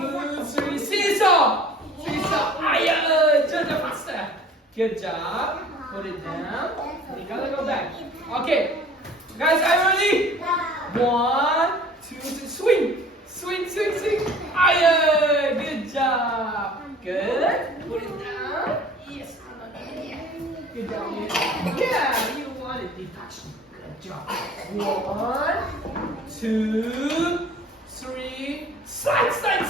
2, 3, seesaw. Seesaw. Just faster. Good job. Put it down. You gotta go back. Okay. Guys, are you ready? 1, 2, 3, swing. Swing, swing, swing. Good job. Good. Put it down. Yes. Good job. Yeah, you want it to touch. Good job. 1, 2, 3. Slide, slide,